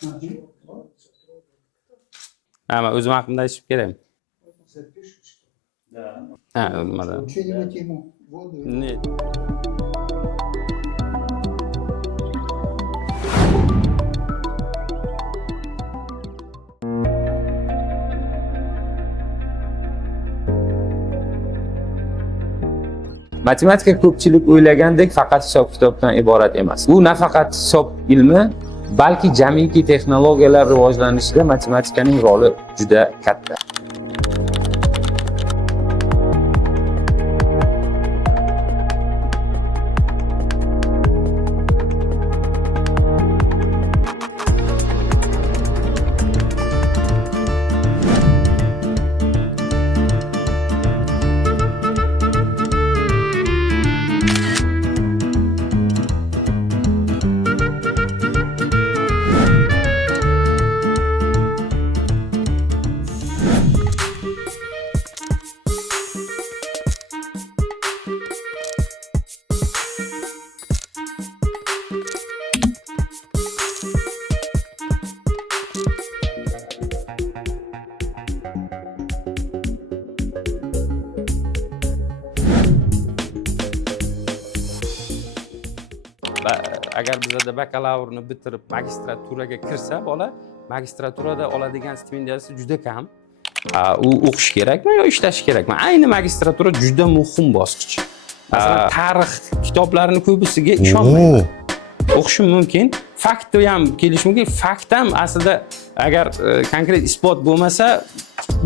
Men o'zim haqimda aytishim kerakmi? Ha, nimada? Что-нибудь ему воду. Ne? Matematika ko'pchilik o'ylagandek faqat hisob-kitobdan iborat emas. U nafaqat hisob ilmi, balki jamiki texnologiyalar rivojlanishida matematikaning roli juda katta. Agar bizda bakalavrni bitirib magistraturaga kirsa bola, magistraturada oladigan stipendiyasi juda kam. U o'qish kerakmi yo ishlash kerakmi? Ayni magistratura juda muhim bosqich. Masalan, tarix kitoblarini ko'pisiga ishonmayman. O'qishim mumkin, fakt ham kelishi mumkin. Fakt ham aslida agar konkret isbot bo'lmasa,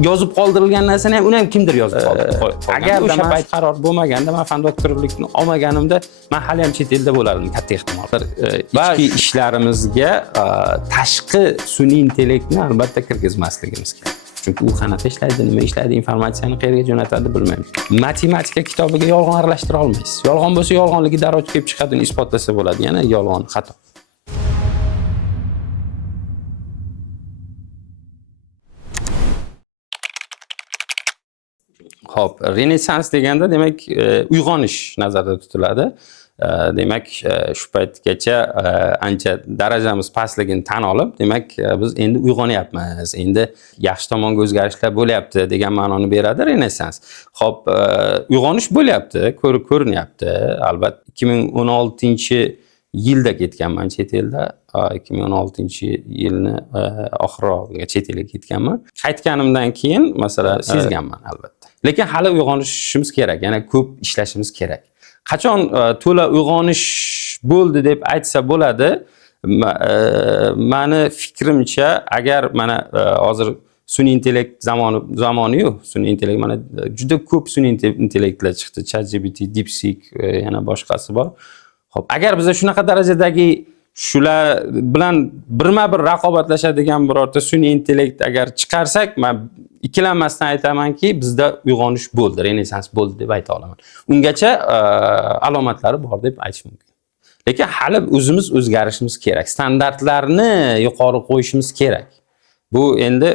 yozib qoldirilgan narsani ham uni ham kimdir yozib qoldirgan. Agar o'sha payt qaror bo'lmaganda, men fan doktorlikni olmaganimda, men hali ham chet elda bo'lardim katta ehtimol. Ichki ishlarimizga tashqi sun'iy intellektni albatta kirgizmasligimiz kerak. Chunki u qanaqa ishlaydi, nima ishlaydi, informatsiyani qayerga jo'natadi bilmaymiz. Matematika kitobiga yolg'on aralashtira olmaysiz. Yolg'on bo'lsa, yolg'onligi darrov kelib chiqadi, uni isbotlasa bo'ladi. Yana yolg'on xato. Hop, Renessans deganda demak uyg'onish nazarda tutiladi. Demak, shu paytgacha ancha darajamiz pastligini tan olib, demak biz endi uyg'onyapmiz. Endi yaxshi tomonga o'zgarishlar bo'lyapti degan ma'noni beradi Renessans. Hop, uyg'onish bo'lyapti, ko'rinyapti. Albatta 2016-yilda ketganman chet elda. 2016-yilni oxirrog'iga chet elga ketganman. Qaytganimdan keyin masalan sezganman albatta. Lekin hali uyg'onishimiz kerak, yana ko'p ishlashimiz kerak. Qachon to'la uyg'onish bo'ldi deb aytsa bo'ladi? Meni fikrimcha, agar mana hozir sun'iy intellekt zamoni-yu, sun'iy intellekt mana juda ko'p sun'iy intellektlar chiqdi. ChatGPT, DeepSeek, yana boshqasi bor. Xo'p, agar biz shunaqa darajadagi shular bilan birma-bir raqobatlashadigan birorta sun'iy intellekt agar chiqarsak, men ikkilanmasdan aytamanki, bizda uyg'onish bo'ldi, Renessans bo'ldi deb ayta olaman. Ungacha alomatlari bor deb aytish mumkin. Lekin hali o'zimiz o'zgarishimiz kerak. Standartlarni yuqori qo'yishimiz kerak. Bu endi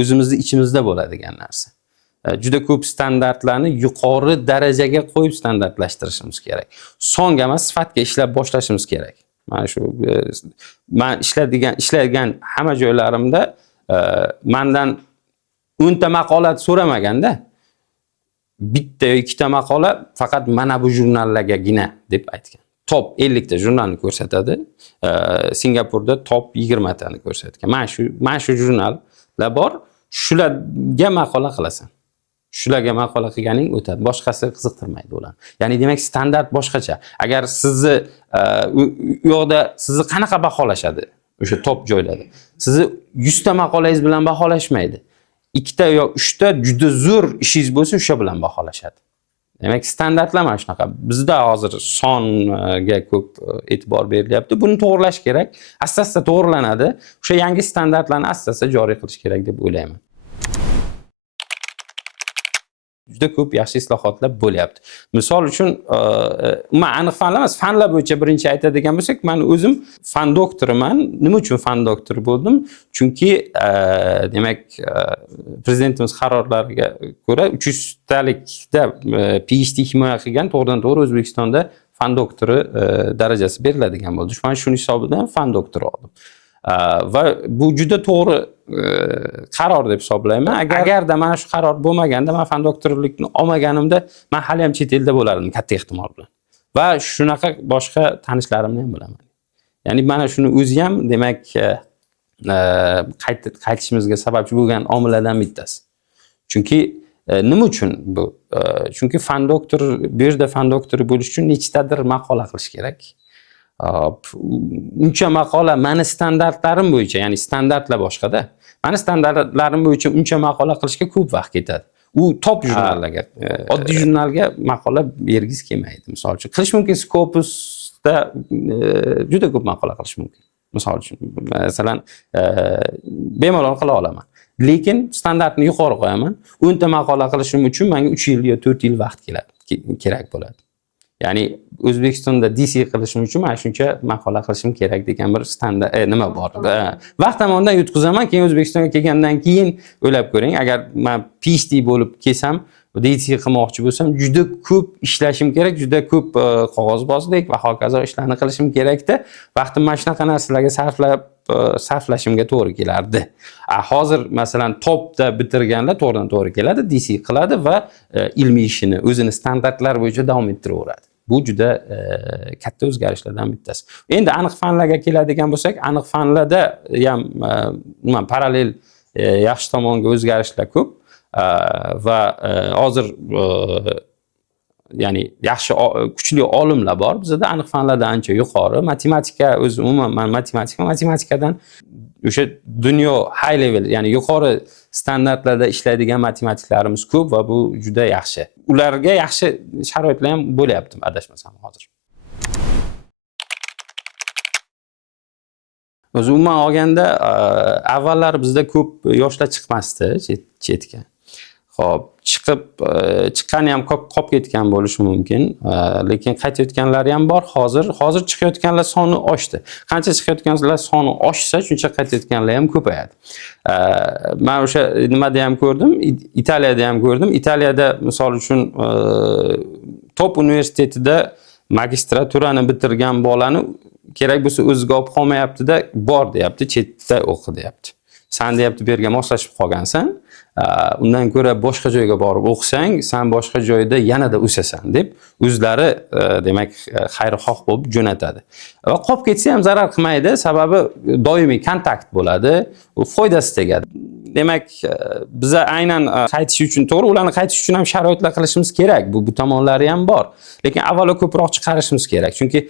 o'zimizni ichimizda bo'ladigan narsa. Juda ko'p standartlarni yuqori darajaga qo'yib standartlashtirishimiz kerak. Songa emas, sifatga ishlab boshlashimiz kerak. Mana shu men ishlagan hamma joylarimda mendan 10 ta maqola so'ramaganda, bitta yoki ikkita maqola faqat mana bu jurnallargagina deb aytgan. Top 50 ta jurnalni ko'rsatadi. Singapurda top 20 tani ko'rsatgan. Mana shu jurnallar bor, shularga maqola qilasan. Shularga maqola qilganing o'tadi. Boshqasi qiziqtirmaydi ularni. Ya'ni demak standart boshqacha. Agar sizni u yoqda sizni qanaqa baholashadi? O'sha top joylarda. Sizni 100 ta maqolangiz bilan baholashmaydi. 2 ta yo 3 ta juda zo'r ishingiz bo'lsa, o'sha bilan baholashadi. Demak, standartlar mana shunaqa. Bizda hozir songa ko'p e'tibor berilyapti. Buni to'g'rilash kerak. Asta-asta to'g'rilanadi. O'sha yangi standartlarni asta-asta joriy qilish kerak deb o'ylayman. Juda ko'p yaxshi islohotlar bo'lyapti. Misol uchun, men aniq fanlar emas, fanlar bo'yicha birinchi aytadigan bo'lsak, men o'zim fan doktoriman. Nima uchun fan doktori bo'ldim? Chunki demak, prezidentimiz qarorlariga ko'ra 300 talikda PhD himoya qilgan to'g'ridan-to'g'ri O'zbekistonda fan doktori darajasi beriladigan bo'ldi. Mana shuning hisobidan fan doktori oldim. Va bu juda to'g'ri qaror deb hisoblayman. Agarda mana shu qaror bo'lmaganda, men fan doktorlikni olmaganimda, men hali ham chet elda bo'lardim katta ehtimol bilan. Va shunaqa boshqa tanishlarimni ham bilaman. Ya'ni mana shuni o'zi ham demak qaytishimizga sababchi bo'lgan omillardan bittasi. Chunki nima uchun bu? Chunki fan doktor, bu yerda fan doktori bo'lish uchun nechtadir maqola qilish kerak. Uncha maqola mani standartlarim bo'yicha, ya'ni standartlar boshqada. Mani standartlarim bo'yicha uncha maqola qilishga ko'p vaqt ketadi. U top jurnallarga, oddiy jurnalga maqola bergiz kelmaydi. Misol uchun qilish mumkin, Scopusda juda ko'p maqola qilish mumkin. Misol uchun, masalan, bemalol qila olaman. Lekin standartni yuqori qo'yaman. 10 ta maqola qilishim uchun menga 3 yil yo 4 yil vaqt kerak bo'ladi. Ya'ni O'zbekistonda DC qilishim uchun mana shuncha maqola qilishim kerak degan bir standart nima bor. Vaqt tomonidan yutqizaman, keyin O'zbekistonga kelgandan keyin o'ylab ko'ring, agar men PhD bo'lib kelsam, DC qilmoqchi bo'lsam, juda ko'p ishlashim kerak, juda ko'p qog'ozbozlik va hokazo ishlarni qilishim kerakda, vaqtim mana shunaqa narsalarga sarflashimga to'g'ri kelardi. Hozir masalan topda bitirganlar to'g'ridan-to'g'ri keladi, DC qiladi va ilmiy ishini o'zini standartlar bo'yicha davom ettiraveradi. Bu juda katta o'zgarishlardan bittasi. Endi aniq fanlarga keladigan bo'lsak, aniq fanlarda ham nima parallel yaxshi tomonga o'zgarishlar ko'p va hozir ya'ni yaxshi kuchli olimlar bor. Bizda aniq fanlarda ancha yuqori. Matematika o'zi umuman men matematikadan o'sha dunyo high level, ya'ni yuqori standartlarda ishlaydigan matematiklarimiz ko'p va bu juda yaxshi. Ularga yaxshi sharoitlar ham bo'lyapti, adashmasam hozir. O'zi umuman olganda avvallar bizda ko'p yoshlar chiqmasdi chetga. Xo'p, chiqqani ham qolib ketgan bo'lishi mumkin, lekin qaytayotganlari ham bor. Hozir chiqayotganlar soni oshdi. Qancha chiqayotganlar soni oshsa, shuncha qaytayotganlar ham ko'payadi. Men o'sha nimada ham ko'rdim, Italiyada ham ko'rdim. Italiyada misol uchun top universitetida magistraturani bitirgan bolani kerak bo'lsa o'ziga olib qolmayapti-da, bor deyapti, chetda o'qi deyapti. Sen deyapti, bu yerga moslashib qolgansan. Undan ko'ra boshqa joyga borib o'qisang, sen boshqa joyda yanada o'sasan deb o'zlari demak xayrixoh bo'lib jo'natadi. Va qolib ketsa ham zarar qilmaydi, sababi doimiy kontakt bo'ladi, u foydasi tegadi. Demak, biza aynan qaytish uchun, to'g'ri, ularni qaytish uchun ham sharoitlar qilishimiz kerak. Bu tomonlari ham bor. Lekin avvalo ko'proq chiqarishimiz kerak. Chunki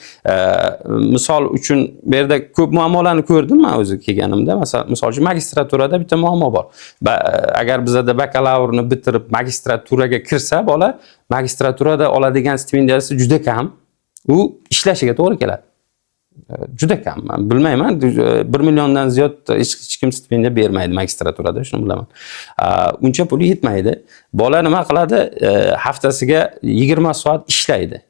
misol uchun bu yerda ko'p muammolarni ko'rdim men o'zi kelganimda. Misol uchun magistraturada bitta muammo bor. Agar bizada bakalavrni bitirib magistraturaga kirsa bola, magistraturada oladigan stipendiyasi juda kam. U ishlashiga to'g'ri keladi. Juda kam. Men bilmayman, 1 milliondan ziyod hech kim stipendiya bermaydi magistraturada, shuni bilaman. Uncha puli yetmaydi. Bola nima qiladi? Haftasiga 20 soat ishlaydi.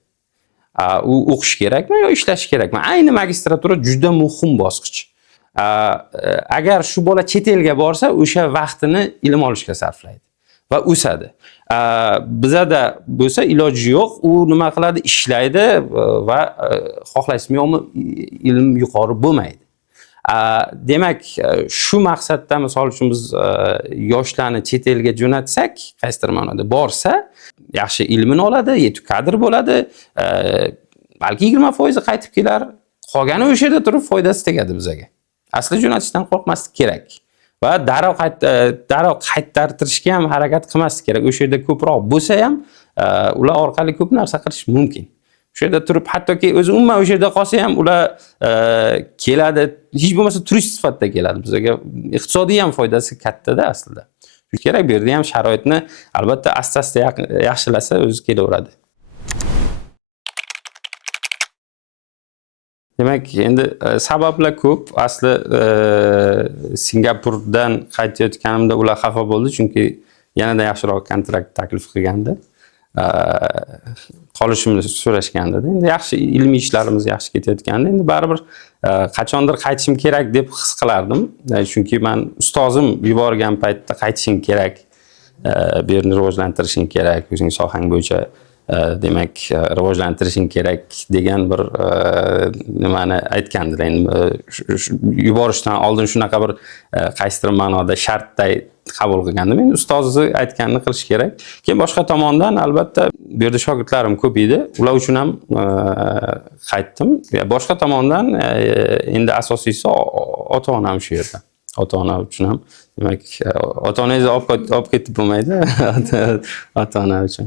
U o'qish kerakmi yo ishlash kerakmi? Ayni magistratura juda muhim bosqich. Agar shu bola chet elga borsa, o'sha vaqtini ilm olishga sarflaydi va o'sadi. Bizada bo'lsa iloji yo'q, u nima qiladi? Ishlaydi va xohlaysizmi yo'qmi, ilm yuqori bo'lmaydi. Demak, shu maqsadda misol uchun biz yoshlarni chet elga jo'natsak, qaysidir ma'noda borsa, yaxshi ilmini oladi, yetuk kadr bo'ladi, balki 20% qaytib kelar, qolgani o'sha yerda turib foydasi tegadi bizaga. Asli jo'natishdan qo'rqmaslik kerak. Va darrov qaytartirishga ham harakat qilmaslik kerak. O'sha yerda ko'proq bo'lsa ham, ular orqali ko'p narsa qilish mumkin. O'sha yerda turib, hattoki o'zi umuman o'sha yerda qolsa ham ular keladi, hech bo'lmasa turist sifatida keladi. Bizga iqtisodiy ham foydasi katta-da aslida. Shu kerak, bu yerda ham sharoitni albatta asta-asta yaxshilasa o'zi kelaveradi. Demak, endi sabablar ko'p. Asli Singapurdan qaytayotganimda ular xafa bo'ldi, chunki yanada yaxshiroq kontrakt taklif qilgandi. Qolishimni so'rashganda. Endi yaxshi ilmiy ishlarimiz yaxshi ketayotganda, endi baribir qachondir qaytishim kerak deb his qilardim. Chunki men ustozim yuborgan paytda qaytishing kerak, bu yerni rivojlantirishing kerak, o'zing sohang bo'yicha demak rivojlantirishing kerak degan bir nimani aytgandilar. Endi yuborishdan oldin shunaqa bir qaysidir ma'noda shartday qabul qilgandim. Endi ustozi aytganini qilish kerak. Keyin boshqa tomondan albatta bu yerda shogirdlarim ko'p edi. Ular uchun ham qaytdim. Boshqa tomondan endi asosiysi ota-onam shu yerda. Ota-ona uchun ham demak ota-onangizni olib ketib bo'lmaydi. Ota-ona uchun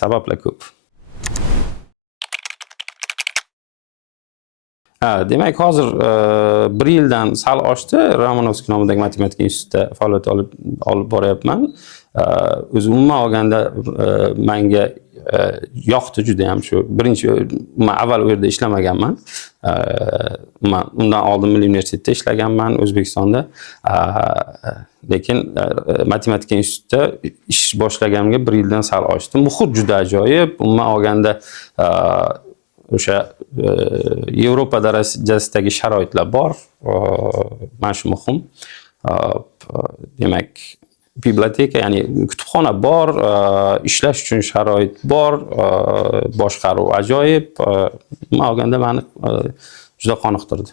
sabablar ko'p. Demak, hozir 1 yildan sal oshdi Romanovskiy nomidagi matematika institutida faoliyat olib boryapman. O'zi umuman olganda menga yoqdi juda ham shu. Birinchi men avval u yerda ishlamaganman. Men undan oldin Milliy universitetda ishlaganman O'zbekistonda. Lekin matematika institutida ish boshlaganimga 1 yildan sal oshdi. Muhit juda ajoyib. Umuman olganda o'sha Yevropa darajasidagi sharoitlar bor. Mana shu muhim. Demak, biblioteka, ya'ni kutubxona bor, ishlash uchun sharoit bor, boshqaruv ajoyib. Men olganda meni juda qoniqtirdi.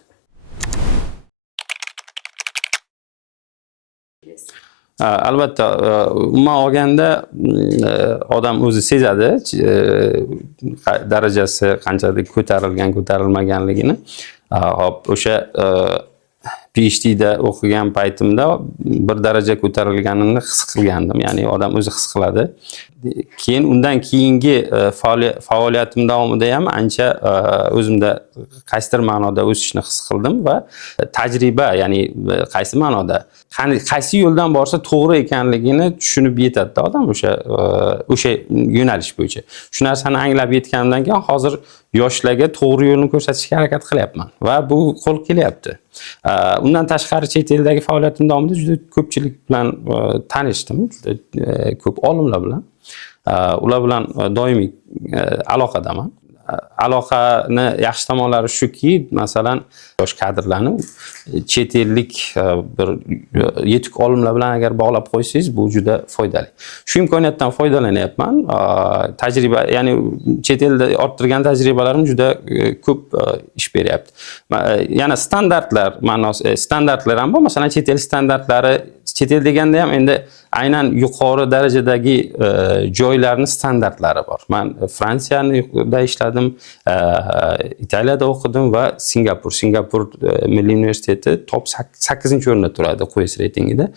Albatta, umuman olganda odam o'zi sezadi darajasi qanchalik ko'tarilmaganligini. Hop, o'sha PhD'da o'qigan paytimda bir daraja ko'tarilganini his qilgandim. Ya'ni odam o'zi his qiladi. Keyin undan keyingi faoliyatim davomida ham ancha o'zimda qaysidir ma'noda o'sishni his qildim va tajriba, ya'ni qaysi ma'noda qaysi yo'ldan borsa to'g'ri ekanligini tushunib yetadi odam o'sha yo'nalish bo'yicha. Shu narsani anglab yetgandan keyin hozir yoshlarga to'g'ri yo'lni ko'rsatishga harakat qilyapman va bu qo'l kelyapti. Undan tashqari chet eldagi faoliyatim davomida juda ko'pchilik bilan tanishdim, ko'p olimlar bilan. Ular bilan doimiy aloqadaman. Aloqani yaxshi tomonlari shuki, masalan, yosh kadrlarni chet ellik bir yetuk olimlar bilan agar bog'lab qo'ysangiz, bu juda foydali. Shu imkoniyatdan foydalanyapman. Tajriba, ya'ni chet elda orttirgan tajribalarim juda ko'p ish beryapti. Yana standartlar ham bor. Masalan, chet el standartlari, chet el deganda ham endi aynan yuqori darajadagi joylarning standartlari bor. Men Fransiyada ishladim, Italiyada o'qidim va Singapur Milliy universiteti top 8-o'rinda turadi Quest reytingida.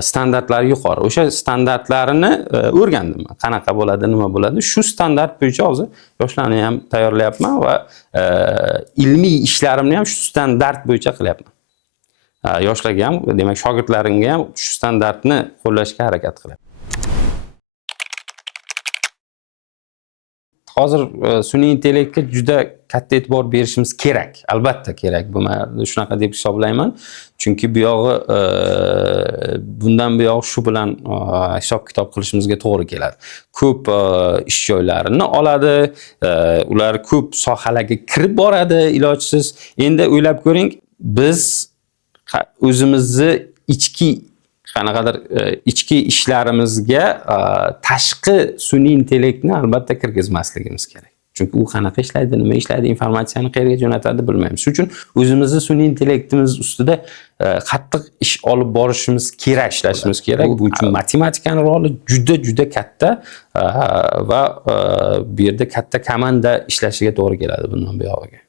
Standartlari yuqori. O'sha standartlarini o'rgandim. Qanaqa bo'ladi, nima bo'ladi? Shu standart bo'yicha hozir yoshlarni ham tayyorlayapman va ilmiy ishlarimni ham shu standart bo'yicha qilyapman. Yoshlarga ham, demak, shogirdlarimga ham shu standartni qo'llashga harakat qilyapman. Hozir sun'iy intellektga juda katta e'tibor berishimiz kerak. Albatta kerak. Bu men shunaqa deb hisoblayman. Chunki bu yog'i bundan bu yog'i shu bilan hisob-kitob qilishimizga to'g'ri keladi. Ko'p ish joylarini oladi, ular ko'p sohalarga kirib boradi ilojsiz. Endi o'ylab ko'ring, biz o'zimizni qanaqadir ichki ishlarimizga tashqi sun'iy intellektni albatta kirgizmasligimiz kerak. Chunki u qanaqa ishlaydi, nima ishlaydi, informatsiyani qayerga jo'natadi bilmaymiz. Shuning uchun o'zimizni sun'iy intellektimiz ustida qattiq ish olib borishimiz kerak, ishlashimiz kerak. Bu uchun matematikaning roli juda katta va bu yerda katta komanda ishlashiga to'g'ri keladi bundan buyog'iga.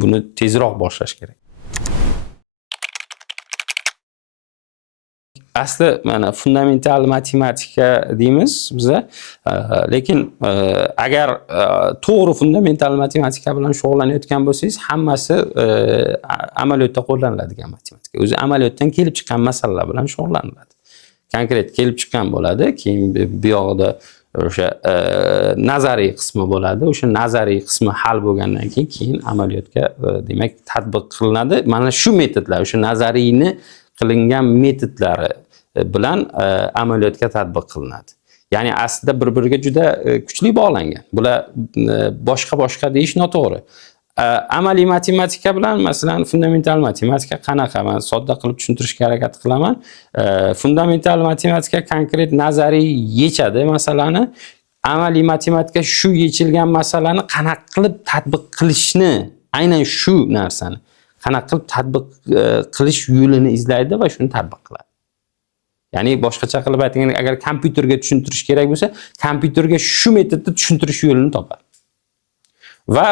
Buni tezroq boshlash kerak. Asli mana fundamental matematika deymiz biza, lekin agar to'g'ri fundamental matematika bilan shug'ullanayotgan bo'lsangiz, hammasi amaliyotda qo'llaniladigan matematika. O'zi amaliyotdan kelib chiqqan masalalar bilan shug'ullaniladi. Konkret kelib chiqqan bo'ladi, keyin bu yoqda o'sha nazariy qismi bo'ladi. O'sha nazariy qismi hal bo'lgandan keyin amaliyotga demak tatbiq qilinadi. Mana shu metodlar, o'sha nazariyni qilingan metodlari bilan amaliyotga tatbiq qilinadi. Ya'ni aslida bir-biriga juda kuchli bog'langan. Bular boshqa deyish noto'g'ri. Amaliy matematika bilan, masalan, fundamental matematika qanaqa? Men sodda qilib tushuntirishga harakat qilaman. Fundamental matematika konkret nazariy yechadi masalani. amaliy matematika shu yechilgan masalani qanaqa qilib tatbiq qilishni, aynan shu narsani qanaqa qilib tatbiq qilish yo'lini izlaydi va shuni tatbiq qiladi. Ya'ni boshqacha qilib aytganda, agar kompyuterga tushuntirish kerak bo'lsa, kompyuterga shu metodda tushuntirish yo'lini topadi. Va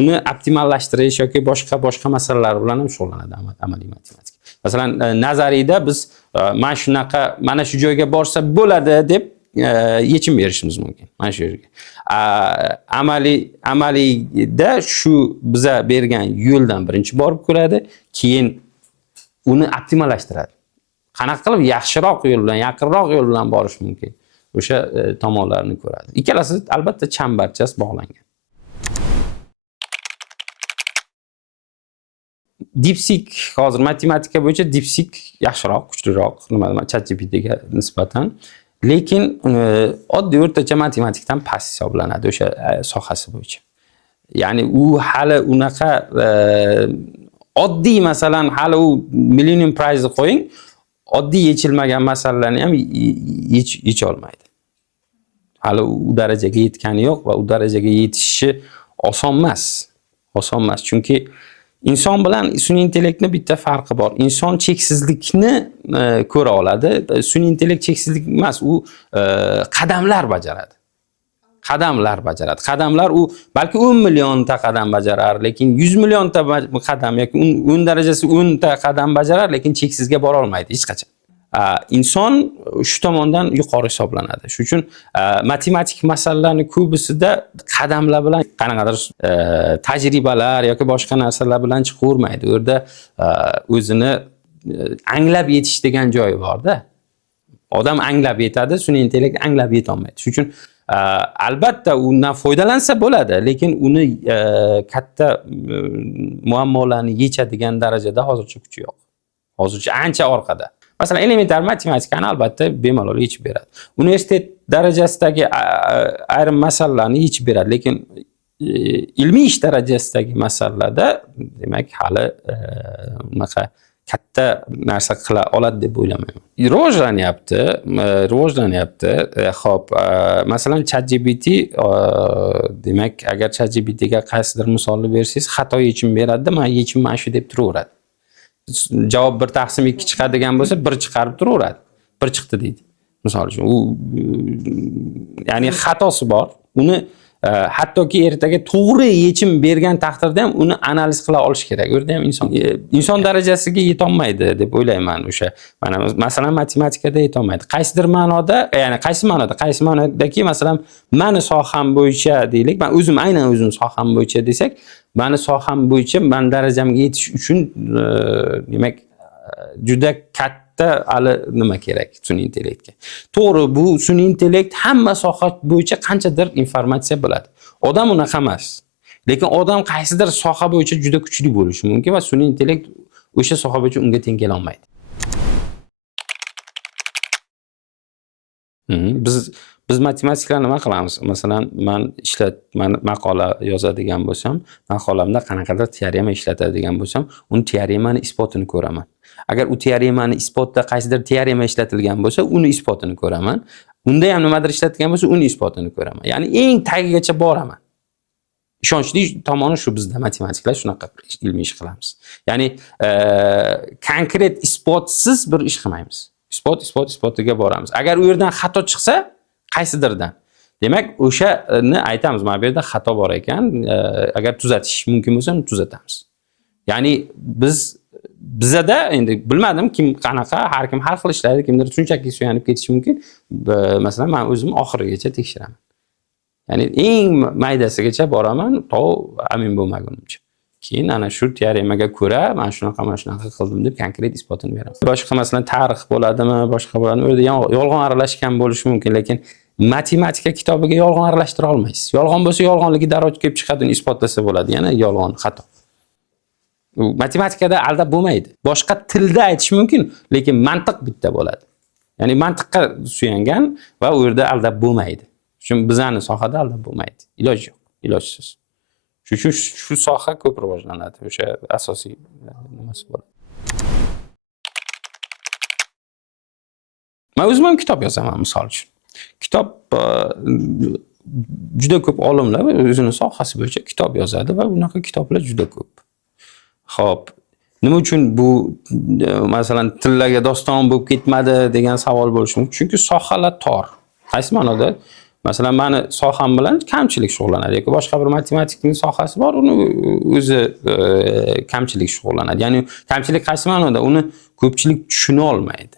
uni optimallashtirish yoki boshqa masalalar bilan ham shug'ullanadi amaliy matematika. Masalan, nazariyda biz mana shu joyga borsa bo'ladi deb yechim berishimiz mumkin. Mana shu yerga. Amaliyda shu biza bergan yo'ldan birinchi borib ko'radi, keyin uni optimallashtiradi. Qanaqa qilib yaxshiroq yo'l bilan, yaqinroq yo'l bilan borish mumkin? O'sha tomonlarni ko'radi. Ikkalasi albatta chambarchas bog'langan. DeepSeek hozir matematika bo'yicha DeepSeek yaxshiroq, kuchliroq, ChatGPTga nisbatan, lekin oddiy o'rtacha matematikdan past hisoblanadi o'sha sohasi bo'yicha. Ya'ni u hali unaqa oddiy, masalan, hali u Millennium Prize qo'ying, oddiy yechilmagan masalalarni ham yecha olmaydi. Hali u darajaga yetgani yo'q va u darajaga yetishishi oson emas. Oson emas, chunki inson bilan sun'iy intellektni bitta farqi bor. Inson cheksizlikni ko'ra oladi. Sun'iy intellekt cheksizlik emas, u qadamlar bajaradi. Qadamlar u balki 10 millionta qadam bajarar, lekin 100 millionta qadam yoki 10 darajasi 10 ta qadam bajarar, lekin cheksizga bora olmaydi hech qachon. Inson shu tomondan yuqori hisoblanadi. Shuning uchun matematik masalalarning ko'bisida qadamlar bilan qanaqadir tajribalar yoki boshqa narsalar bilan chiqavermaydi. U yerda o'zini anglab yetish degan joyi bor-da. Odam anglab yetadi, sun'iy intellekt anglab yeta olmaydi. Shuning uchun albatta undan foydalansa bo'ladi, lekin uni katta muammolarni yechadigan darajada hozircha kuchi yo'q. Hozircha ancha orqada. Masalan, elementar matematikani albatta bemalol yechib beradi. Universitet darajasidagi ayrim masalalarni yechib beradi, lekin ilmiy ish darajasidagi masalalarda demak hali unaqa katta narsa qila oladi deb o'ylamayman. Rivojlanyapti. Xo'p, masalan, ChatGPT, demak, agar ChatGPTga qaysidir misolni bersangiz, xato yechim beradi, men yechim mana shu deb turaveradi. Javob 1/2 chiqadigan bo'lsa, 1 chiqarib turaveradi. 1 chiqdi deydi. Misol uchun, u ya'ni xatosi bor. Uni hattoki ertaga to'g'ri yechim bergan taqdirda ham uni analiz qila olish kerak. U yerda ham inson darajasiga yeta olmaydi deb o'ylayman o'sha. Mana masalan matematikada yeta olmaydi. Qaysidir ma'noda, ya'ni qaysi ma'nodaki, masalan, meni soham bo'yicha deylik, men aynan o'zim soham bo'yicha desak, meni soham bo'yicha men darajamga yetish uchun demak juda katta hali nima kerak sun'iy intellektga. To'g'ri, bu sun'iy intellekt hamma soha bo'yicha qanchadir informatsiya biladi. Odam unaqa emas. Lekin odam qaysidir soha bo'yicha juda kuchli bo'lishi mumkin va sun'iy intellekt o'sha soha bo'yicha unga teng kela olmaydi. Biz matematiklar nima qilamiz? Masalan, men maqola yozadigan bo'lsam, maqolamda qanaqadir teorema ishlatadigan bo'lsam, uni teoremani isbotini ko'raman. Agar u teoremani isbotda qaysidir teorema ishlatilgan bo'lsa, uni isbotini ko'raman. Unda ham nimadir ishlatilgan bo'lsa, uni isbotini ko'raman. Ya'ni eng tagigacha boraman. Ishonchli tomoni shu, bizda matematiklar shunaqa ilmiy ish qilamiz. Ya'ni konkret isbotsiz bir ish qilmaymiz. Isbotiga boramiz. Agar u yerdan xato chiqsa, qaysidirdan, demak o'shani aytamiz, mana bu yerda xato bor ekan, agar tuzatish mumkin bo'lsa, uni tuzatamiz. Ya'ni bizada endi bilmadim kim qanaqa, har kim har xil ishlaydi, kimdir shunchaki suyanib ketishi mumkin. Masalan, men o'zim oxirigacha tekshiraman. Ya'ni eng maydasigacha boraman, to amin bo'lmagunimcha. Keyin ana shu teoremaga ko'ra, men shunaqa qildim deb konkret isbotini beraman. Boshqa masalan tarix bo'ladimi, boshqa bo'ladimi, u yerda yolg'on aralashgan bo'lishi mumkin, lekin matematika kitobiga yolg'on aralashtira olmaysiz. Yolg'on bo'lsa, yolg'onligi darrov kelib chiqadi, uni isbotlansa bo'ladi. Yana yolg'on, xato. Matematikada aldab bo'lmaydi. Boshqa tilda aytish mumkin, lekin mantiq bitta bo'ladi. Ya'ni mantiqqa suyangan va u yerda aldab bo'lmaydi. Shuning bizani sohada aldab bo'lmaydi. Iloj yo'q, ilojsiz. Shuning uchun shu soha ko'p rivojlanadi. O'sha asosiy nimasi bo'ladi. Men o'zim ham kitob yozaman, misol uchun. kitob juda ko'p olimlar o'zini sohasi bo'yicha kitob yozadi va bunaqa kitoblar juda ko'p. Xo'p, nima uchun bu masalan tillarga doston bo'lib ketmadi degan savol bo'lishi mumkin. Chunki sohalar tor. Qaysi ma'noda? Masalan, meni soham bilan kamchilik shug'ullanadi yoki boshqa bir matematikning sohasi bor, uni o'zi kamchilik shug'ullanadi. Ya'ni kamchilik qaysi ma'noda? Uni ko'pchilik tushuna olmaydi.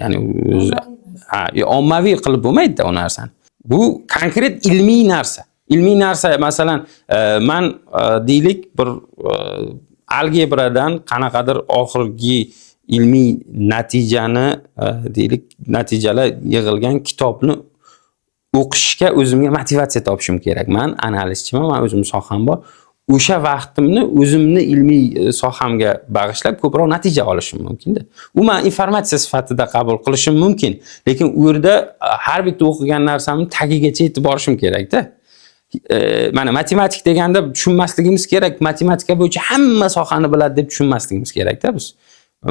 Ya'ni o'zi ommaviy qilib bo'lmaydi-da u narsani. Bu konkret ilmiy narsa. Ilmiy narsa, masalan, men deylik bir algebradan qanaqadir oxirgi ilmiy natijani deylik natijalar yig'ilgan kitobni o'qishga o'zimga motivatsiya topishim kerak. Men analizchiman, men o'zim soham bor. O'sha vaqtimni o'zimni ilmiy sohamga bag'ishlab ko'proq natija olishim mumkin-da. U men informatsiya sifatida qabul qilishim mumkin, lekin u yerda har bitta o'qigan narsamni tagigacha yetib borishim kerak-da. Mana matematik deganda tushunmasligimiz kerak. Matematika bo'yicha hamma sohani biladi deb tushunmasligimiz kerak-da biz.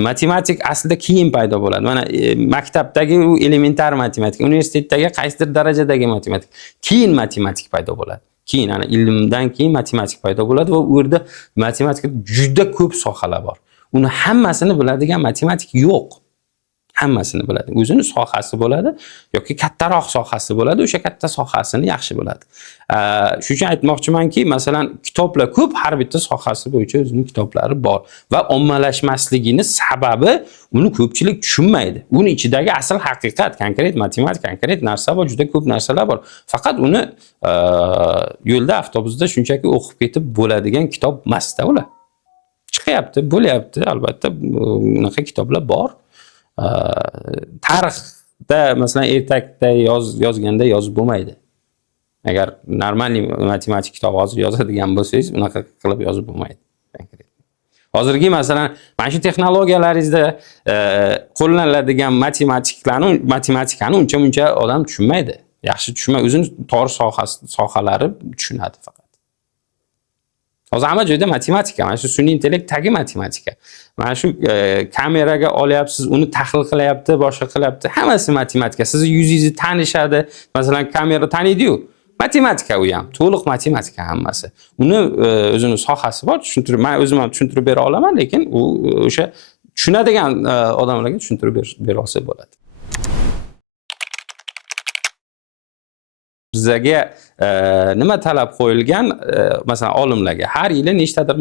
Matematik aslida keyin paydo bo'ladi. Mana maktabdagi u elementar matematika, universitetdagi qaysidir darajadagi matematik, keyin matematik paydo bo'ladi. Keyin ana ilmdan keyin matematik paydo bo'ladi va u yerda matematikada juda ko'p sohalar bor. Uni hammasini biladigan matematik yo'q. Hammasini biladi. O'zini sohasi bo'ladi yoki kattaroq sohasi bo'ladi, o'sha katta sohasini yaxshi biladi. Shuning uchun aytmoqchimanki, masalan, kitoblar ko'p, har bitta sohasi bo'yicha o'zining kitoblari bor va ommalashmasligini sababi uni ko'pchilik tushunmaydi. Uni ichidagi asl haqiqat, konkret matematik, konkret narsa bor, juda ko'p narsalar bor. Faqat uni yo'lda, avtobusda shunchaki o'qib ketib bo'ladigan kitob emas-da ular. Chiqyapti, bo'lyapti, albatta bunaqa kitoblar bor. Tarixda masalan ertakda yozganda yozib bo'lmaydi. Agar normal matematik kitob hozir yozadigan bo'lsangiz, unaqa qilib yozib bo'lmaydi. Hozirgi masalan mana shu texnologiyalaringizda qo'llaniladigan matematikani uncha odam tushunmaydi. Yaxshi tushunmaydi, o'zini tor sohalari tushunadi faqat. Hozir hamma joyda matematika, mana shu sun'iy intellekt tagi matematika. Mana shu kameraga olyapsiz, uni tahlil qilyapti, boshqa qilyapti. Hammasi matematika. Sizni yuzingizni tanishadi. Masalan, kamera taniydi-yu. Matematika u ham, to'liq matematika hammasi. Uni o'zini sohasi bor, men o'zim ham tushuntirib bera olaman, lekin u o'sha tushunadigan odamlarga tushuntirib bera olsa bo'ladi. Bizga nima talab qo'yilgan, masalan, olimlarga har yili nechtadir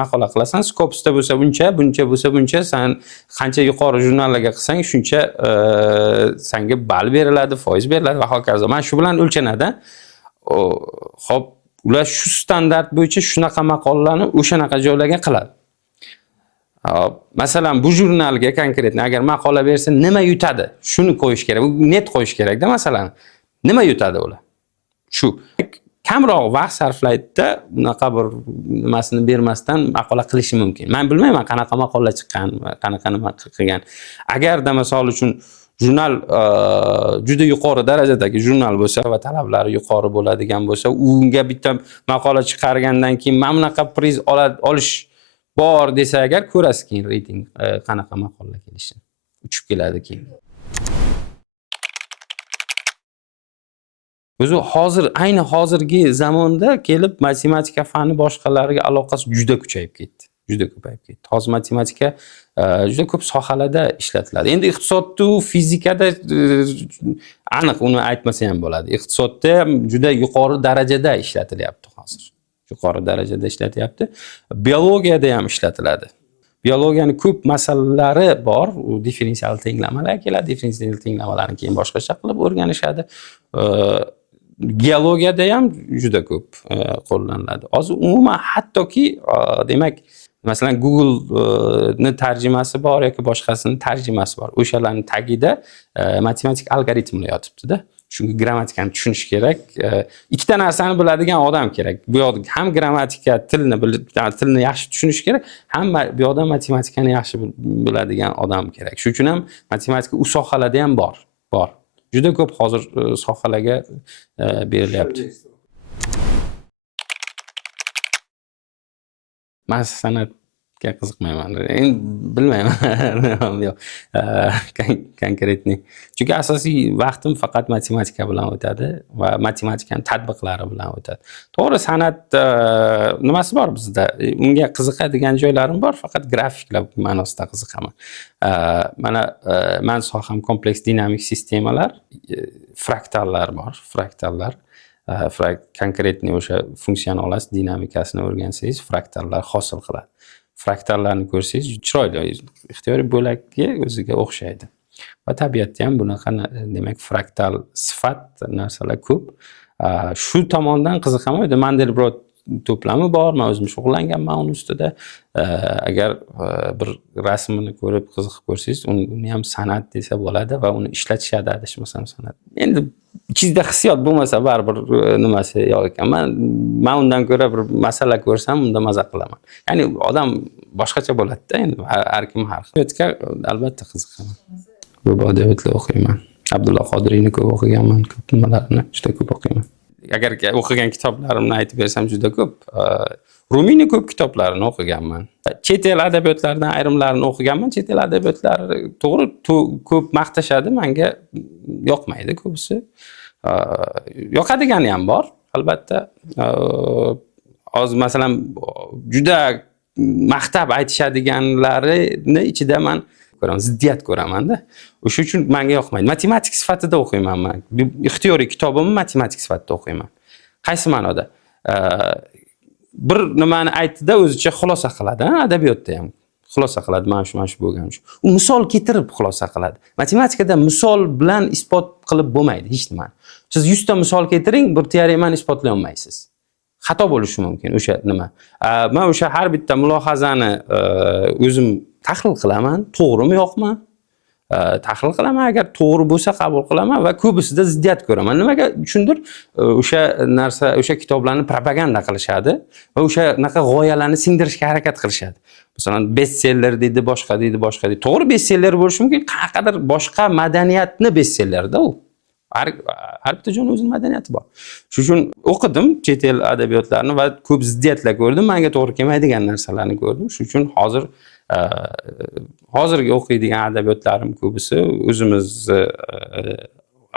maqola qilasan, Scopus'da bo'lsa buncha, buncha bo'lsa buncha, sen qancha yuqori jurnallarga qilsang, shuncha senga ball beriladi, foiz beriladi va hokazo. Men shu bilan o'lchanadi. Xo'p, ular shu standart bo'yicha shunaqa maqolalarni o'shanaqa joylarga qiladi. Masalan, bu jurnalga konkretni agar maqola bersa, nima yutadi? Shuni qo'yish kerak. Net qo'yish kerak-da, masalan. Nima yutadi ular? Shu kamroq vaqt sarflaydida bunaqa bir nimasini bermasdan maqola qilishi mumkin. Men bilmayman qanaqa maqola chiqqan, qanaqa nima qilgan. Agarda misol uchun jurnal juda yuqori darajadagi jurnal bo'lsa va talablari yuqori bo'ladigan bo'lsa, unga bitta maqola chiqargandan keyin mana bunaqa priz olish bor desa agar, ko'rasiz keyin reyting qanaqa maqola kelishini. Uchib keladi keyin. O'zi ayni hozirgi zamonda kelib matematika fani boshqalariga aloqasi juda kuchayib ketdi. Juda ko'payib ketdi. Hozir matematika juda ko'p sohalarda ishlatiladi. Endi iqtisodda, fizikada aniq uni aytmasa ham bo'ladi. Iqtisodda ham juda yuqori darajada ishlatilyapti hozir. Yuqori darajada ishlatyapti. Biologiyada ham ishlatiladi. Biologiyaning ko'p masalalari bor. U differensial tenglamalar keladi. Differensial tenglamalarni keyin boshqacha qilib o'rganishadi. Geologiyada ham juda ko'p qo'llaniladi. Hozir umuman hattoki demak, masalan Google ni tarjimasi bor yoki boshqasining tarjimasi bor. O'shalarning tagida matematik algoritmlar yotibdi-da. Chunki grammatikani tushunish kerak. Ikkita narsani biladigan odam kerak. Bu yoqda ham grammatika, tilni yaxshi tushunish kerak, ham bu yoqda matematikani yaxshi biladigan odam kerak. Shuning uchun ham matematika u sohalarda ham bor. Juda ko'p hozir sohalarga berilyapti. Men san'at qiziqmayman. Endi bilmayman. Yo'q. Konkretniy. Chunki asosiy vaqtim faqat matematika bilan o'tadi va matematikaning tatbiqlari bilan o'tadi. To'g'ri, san'at nimasi bor bizda? Unga qiziqadigan joylarim bor, faqat grafiklar ma'nosida qiziqaman. Mana men soham kompleks dinamik sistemalar, fraktallar bor, fraktallar. Konkretniy o'sha funksional dinamikasini o'rgansangiz, fraktallar hosil qiladi. Fraktallarni ko'rsangiz chiroyli, ixtiyoriy bo'lakka o'ziga o'xshaydi. Va tabiatda ham bunaqa demak fraktal sifat narsalar ko'p. Shu tomondan qiziqaman. Mandelbrot to'plami bor, men o'zim shug'ullanganman uni ustida. Agar bir rasmini ko'rib qiziqib ko'rsangiz, uni ham san'at desa bo'ladi va uni ishlatishadi, adashmasam san'at. Endi ichingizda hissiyot bo'lmasa baribir nimasi yo'q ekan. Men undan ko'ra bir masala ko'rsam, unda maza qilaman. Ya'ni odam boshqacha bo'ladi-da, endi har kim har xil. Adabiyotga albatta qiziqaman. Ko'p adabiyotlar o'qiyman. Abdulla Qodiriyni ko'p o'qiganman, ko'p nimalarni juda ko'p o'qiyman. Agar o'qigan kitoblarimni aytib bersam juda ko'p. Rumiyni ko'p kitoblarini o'qiganman. Chet el adabiyotlaridan ayrimlarini o'qiganman. Chet el adabiyotlari to'g'ri ko'p maqtashadi, menga yoqmaydi ko'pisi. Yoqadigani ham bor, albatta. Hozir masalan juda maqtab aytishadiganlarini ichida men ziddiyat ko'raman-da. O'sha uchun menga yoqmaydi. Matematik sifatida o'qiyman men. Ixtiyoriy kitobimni matematik sifatida o'qiyman. Qaysi ma'noda? Bir nimani aytdi-da o'zicha xulosa qiladi, adabiyotda ham xulosa qiladi, mana shu bo'lgan shu. U misol keltirib xulosa qiladi. Matematikada misol bilan isbot qilib bo'lmaydi hech nima. Siz 100 ta misol keltiring, bir teoremani isbotlay olmaysiz. Xato bo'lishi mumkin o'sha nima. Men o'sha har bitta mulohazani o'zim tahlil qilaman, to'g'rimi yo'qmi? Tahlil qilaman, agar to'g'ri bo'lsa qabul qilaman va ko'pisida ziddiyat ko'raman. Nimaga? Chundir o'sha narsa, o'sha kitoblarni propaganda qilishadi va o'shanaqa g'oyalarni singdirishga harakat qilishadi. Masalan, bestseller deydi, boshqa deydi. To'g'ri bestseller bo'lishi mumkin, qanaqadir boshqa madaniyatni bestsellerda u. Har bitta joyning o'zining madaniyati bor. Shuning uchun o'qidim chet el adabiyotlarini va ko'p ziddiyatlar ko'rdim, menga to'g'ri kelmaydigan narsalarni ko'rdim. Shuning uchun hozirgi o'qiydigan adabiyotlarim ko'pisi o'zimiz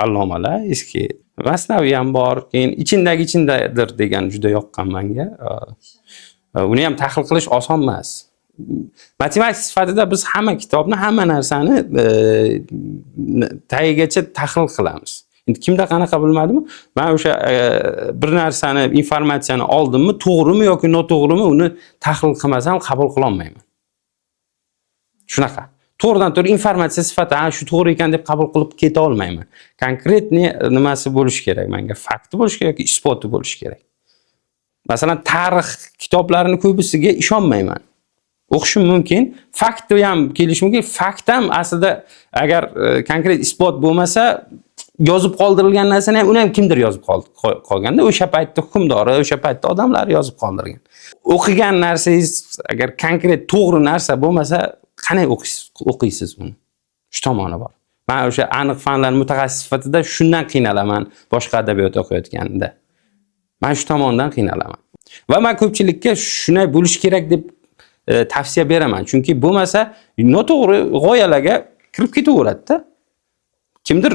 allomalar, eski. Masnaviy ham bor, keyin ichindadir degan juda yoqqan menga. Uni ham tahlil qilish oson emas. Matematik sifatida biz hamma kitobni, hamma narsani tagigacha tahlil qilamiz. Endi kimda qanaqa bilmadimi? Men o'sha bir narsani, informatsiyani oldimmi, to'g'rimi yoki noto'g'rimi, uni tahlil qilmasam qabul qila olmayman. Shunaqa. To'g'ridan-to'g'ri informatsiya sifati, shu to'g'ri ekan deb qabul qilib keta olmayman. Konkretniy nimasi bo'lishi kerak menga, fakti bo'lishi kerak yoki isboti bo'lishi kerak. Masalan, tarix kitoblarini ko'pisiga ishonmayman. O'qishim mumkin, fakti ham kelishi mumkin. Fakt ham aslida agar konkret isbot bo'lmasa, yozib qoldirilgan narsani ham uni ham kimdir yozib qolganda, o'sha paytda hukmdori, o'sha paytda odamlar yozib qoldirgan. O'qigan narsangiz agar konkret to'g'ri narsa bo'lmasa, qanday o'qiysiz uni? Shu tomoni bor. Men o'sha aniq fanlar mutaxassis sifatida shundan qiynalaman boshqa adabiyot o'qiyotganimda. Men shu tomondan qiynalaman. Va men ko'pchilikka shunday bo'lish kerak deb tavsiya beraman. Chunki bo'lmasa noto'g'ri g'oyalarga kirib ketaveradi-da. Kimdir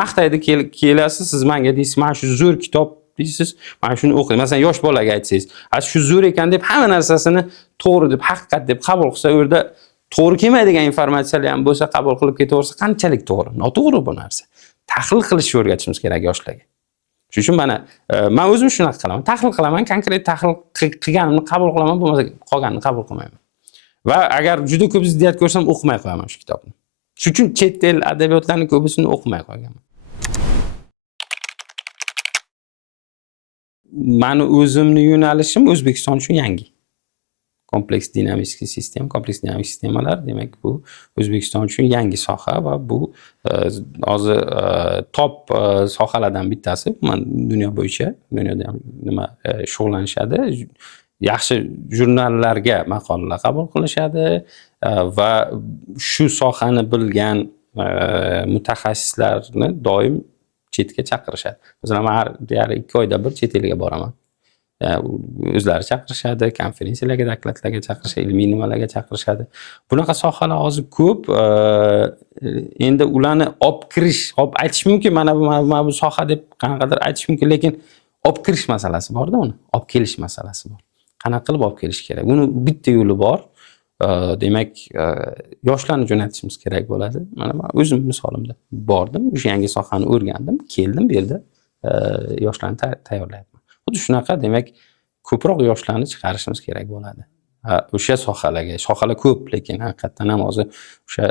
maqtaydi, kelasiz, siz menga deysiz, "Mana shu zo'r kitob" deysiz, "Mana shuni o'qing." Masalan, yosh bolaga aytsangiz, shu zo'r ekan deb hamma narsasini to'g'ri deb, haqiqat deb qabul qilsa, u yerda to'g'ri kelmaydigan informatsiyalar ham bo'lsa qabul qilib ketaversa, qanchalik to'g'ri? Noto'g'ri bu narsa. Tahlil qilishni o'rgatishimiz kerak yoshlarga. Shuning uchun men o'zim shunaqa qilaman. Tahlil qilaman, konkret tahlil qilganimni qabul qilaman, bo'lmasa qolganini qabul qilmayman. Va agar juda ko'p ziddiyat ko'rsam, o'qimay qo'yaman shu kitobni. Shuning uchun chet el adabiyotlarining ko'pisini o'qimay qo'yganman. Meni o'zimning yo'nalishim O'zbekiston uchun yangi. Kompleks dinamik sistemalar, demak bu O'zbekiston uchun yangi soha va bu hozir top sohalardan bittasi. Men dunyoda ham nima shug'ullanishadi. Yaxshi jurnallarga maqolalar qabul qilishadi va shu sohani bilgan mutaxassislarni doim chetga chaqirishadi. Masalan, men har 2 oyda bir chet elga boraman. o'zlari chaqirishadi, konferensiyalarga, dokladlarga chaqirishadi, ilmiy nimalarga chaqirishadi. Bunaqa sohalar hozir ko'p. Endi ularni olib kirish, olib aytish mumkin, mana bu soha deb qanaqadir aytish mumkin, lekin olib kirish masalasi bor-da, uni olib kelish masalasi bor. Qanaqa qilib olib kelish kerak? Buni bitta yo'li bor. Demak, yoshlarni jo'natishimiz kerak bo'ladi. Mana men o'zim misolimda bordim, o'sha yangi sohani o'rgandim, keldim bu yerda yoshlarni tayyorlayapman. Xuddi shunaqa, demak, ko'proq yoshlarni chiqarishimiz kerak bo'ladi. O'sha sohalar ko'p, lekin haqiqatan ham hozir o'sha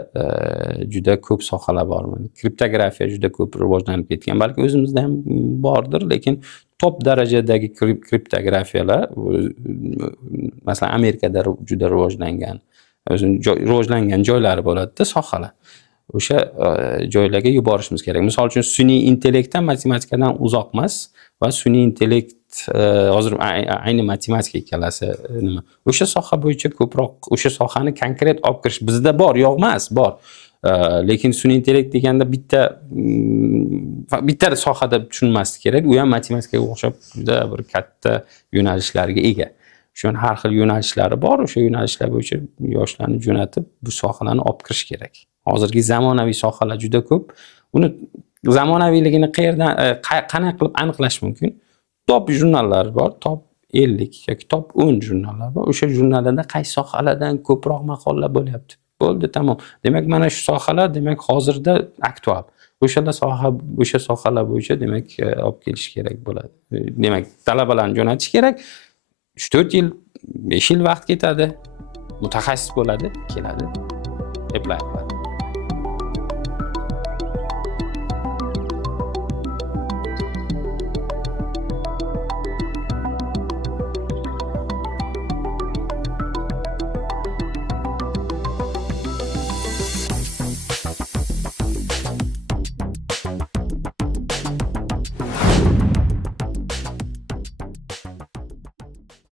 juda ko'p sohalar bor. Kriptografiya juda ko'p rivojlanib ketgan. Balki o'zimizda ham bordir, lekin top darajadagi kriptografiyalar masalan Amerikada juda rivojlangan, o'zining rivojlangan joylari bo'ladi-da, sohalar. O'sha joylarga yuborishimiz kerak. Misol uchun sun'iy intellektdan matematikadan uzoq emas va sun'iy intellekt hozir ayni matematika ikkalasi nima. O'sha soha bo'yicha ko'proq o'sha sohani konkret olib kirish bizda bor, yo'q emas, bor. Lekin sun'iy intellekt deganda bitta sohada tushunmaslik kerak. U ham matematikaga o'xshab juda bir katta yo'nalishlarga ega. Shuning har xil yo'nalishlari bor. O'sha yo'nalishlar bo'yicha yoshlarni jo'natib bu sohalarni olib kirish kerak. Hozirgi zamonaviy sohalar juda ko'p. Uni zamonaviyligini qayerdan qanaqa qilib aniqlash mumkin? Top jurnallar bor, top 50 yoki top 10 jurnallar bor. O'sha jurnallarda qaysi sohalardan ko'proq maqolalar bo'lyapti. Bo'ldi, tamom. Demak, mana shu sohalar demak hozirda aktual. O'sha sohalar bo'yicha demak olib kelish kerak bo'ladi. Demak, talabalarni jo'natish kerak. 3-4 yil, 5 yil vaqt ketadi. Mutaxassis bo'ladi, keladi, apply qiladi.